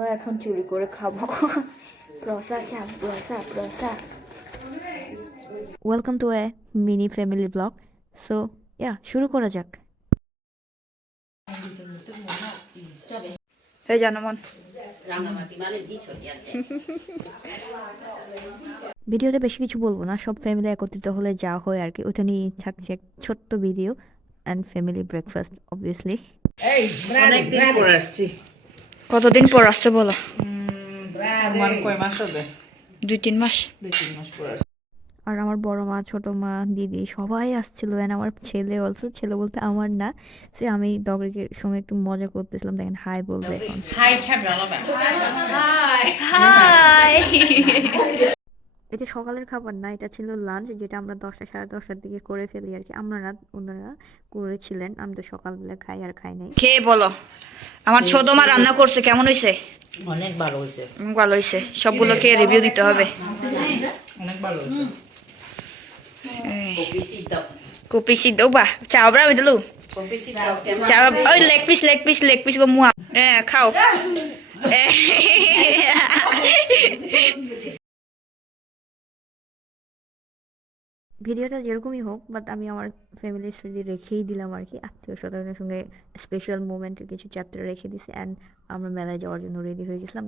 আমরা এখন চুরি করে খাবো প্রসা চা প্রসা welcome to a mini family vlog. So শুরু করা যাক। এই জানমন ভিডিওতে বেশি কিছু বলবো না, সব ফ্যামিলি একত্রিত হলে যা হয় আর কি, ওইটা নিয়ে থাকছে এক ছোট্ট video and family breakfast obviously. অনেকদিন পর আসছি। কতদিন পর আসছে বলো? কয় মাস হবে? 2-3 মাস। 2-3 মাস পর আসছি। আর আমার বড় মা, ছোট মা, দিদি সবাই আসছিল, এন্ড আমার ছেলে অলসো, ছেলে বলতে আমার না, সে আমি ডগের সঙ্গে একটু মজা করতেছিলাম। দেখেন হাই বলবে এখন। হাই খাবে আলাদা। হাই। এটা সকালের খাবার না, এটা ছিল লাঞ্চ, যেটা আমরা 10টা সাড়ে 10টার দিকে করে ফেলি আর কি। আমরা ওনারা করেছিলেন, আমি তো সকালবেলা খাই আর খাই নাই। খেয়ে বলো আমার ছোট মা রান্না করছে কেমন হয়েছে? অনেক ভালো হয়েছে। ভালো হয়েছে, সবগুলো খেয়ে রিভিউ দিতে হবে। অনেক ভালো হয়েছে। Kopi sido ba? Chào bro mình lu. Chào ơi leg piece của mua. Khao. ভিডিওটা যেরকমই হোক, বাট আমি আমার ফ্যামিলির স্মৃতি রেখেই দিলাম আর কি, আত্মীয় স্বজনের সঙ্গে স্পেশাল মোমেন্টের কিছু চ্যাপ্টার রেখে দিছি, অ্যান্ড আমরা মেলায় যাওয়ার জন্য রেডি হয়ে গেছিলাম।